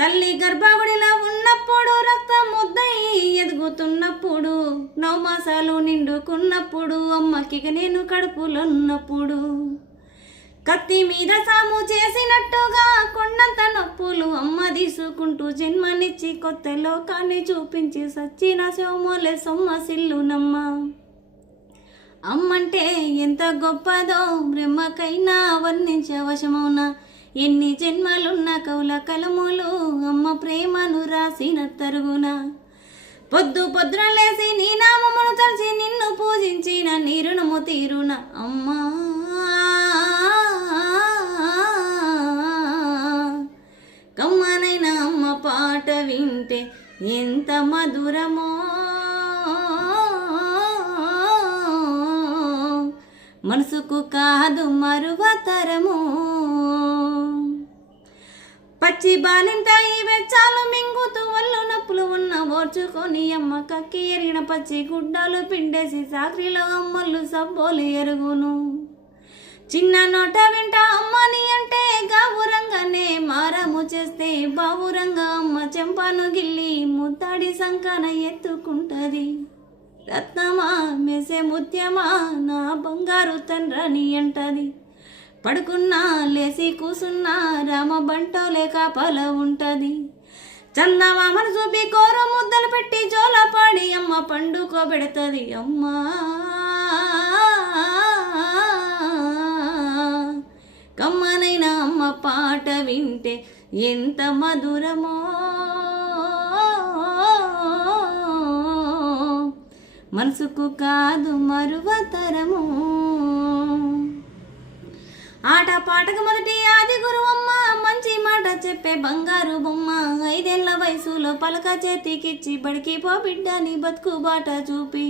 తల్లి గర్భగుడిలో ఉన్నప్పుడు రక్తం ముద్దై ఎదుగుతున్నప్పుడు నవమాసాలు నిండుకున్నప్పుడు అమ్మకి నేను కడుపులున్నప్పుడు. కత్తి మీద సాము చేసినట్టుగా కొండంత నొప్పులు అమ్మ తీసుకుంటూ జన్మనిచ్చి కొత్త లోకాన్ని చూపించి సచ్చిన సోమోలే సొమ్మ సిల్లునమ్మ. అమ్మంటే ఎంత గొప్పదో బ్రహ్మకైనా వర్ణించవశమౌనా ఎన్ని జన్మలున్న కౌల కలములు అమ్మ ప్రేమను రాసిన తరుగున. పొద్దు పొద్దున లేసి నీ నామమును తలిచి నిన్ను పూజించిన నీరుణము తీరున. అమ్మా! కమ్మనైన అమ్మ పాట వింటే ఎంత మధురమో. మనసుకు కాదు మరువతరము పచ్చి బాలింత వెచ్చాలు మింగుతూ వల్లు నొప్పులు ఉన్న ఓర్చుకొని అమ్మ కక్కి ఎరిగిన పచ్చి గుడ్డలు పిండేసి సాకరిలో అమ్మలు సబ్బోలు ఎరుగును. చిన్న నోట వింట అమ్మని అంటే గావురంగానే మారము చేస్తే బావురంగా అమ్మ చెంపాను గిల్లి ముత్తాడి సంకన ఎత్తుకుంటది. రత్నమా మెసే ముత్యమా నా బంగారు తండ్రని అంటది పడుకున్నా లేసి కూసున్నా రామ బంటోలే పల ఉంటది. చందమామను చూపి కోర ముద్దలు పెట్టి జోలపాడి అమ్మ పండుకోబెడతది అమ్మా! కమ్మనైనా అమ్మ పాట వింటే ఎంత మధురమో! మనసుకు కాదు మరువతరము ఆట పాటకు మొదటి ఆది గురువమ్మ మంచి మాట చెప్పే బంగారు బొమ్మ. ఐదేళ్ళ వయసులో పలక చేతికిచ్చి బడికి పో బిడ్డని బతుకు బాట చూపి.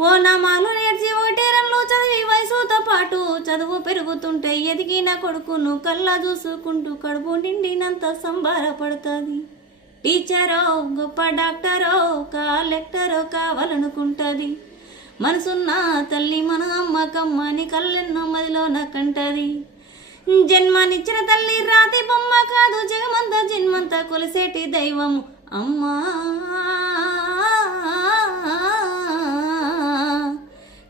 ఓ నామాలు నేర్చి ఓటేరంలో చదివి వయసుతో పాటు చదువు పెరుగుతుంటే ఎదిగిన కొడుకును కళ్ళ చూసుకుంటూ కడుపు నిండినంత సంబారపడుతుంది. టీచరో గొప్ప డాక్టరో కలెక్టరో కావాలనుకుంటుంది. మనసున్న తల్లి మన అమ్మ కమ్మని కళ్ళెన్నో మదిలో నాకంటది జన్మనిచ్చిన తల్లి రాతి బొమ్మ కాదు జగమంత జన్మంత కొలిసేటి దైవము అమ్మా.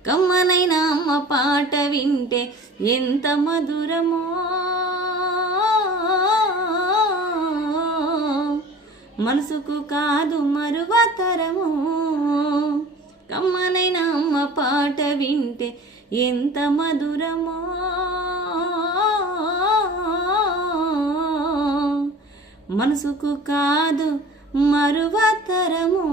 కమ్మనైన అమ్మ పాట వింటే ఎంత మధురమో. మనసుకు కాదు మరువతరము కమ్మనైన అమ్మ పాట వింటే ఎంత మధురమో. మనసుకు కాదు మరువతరము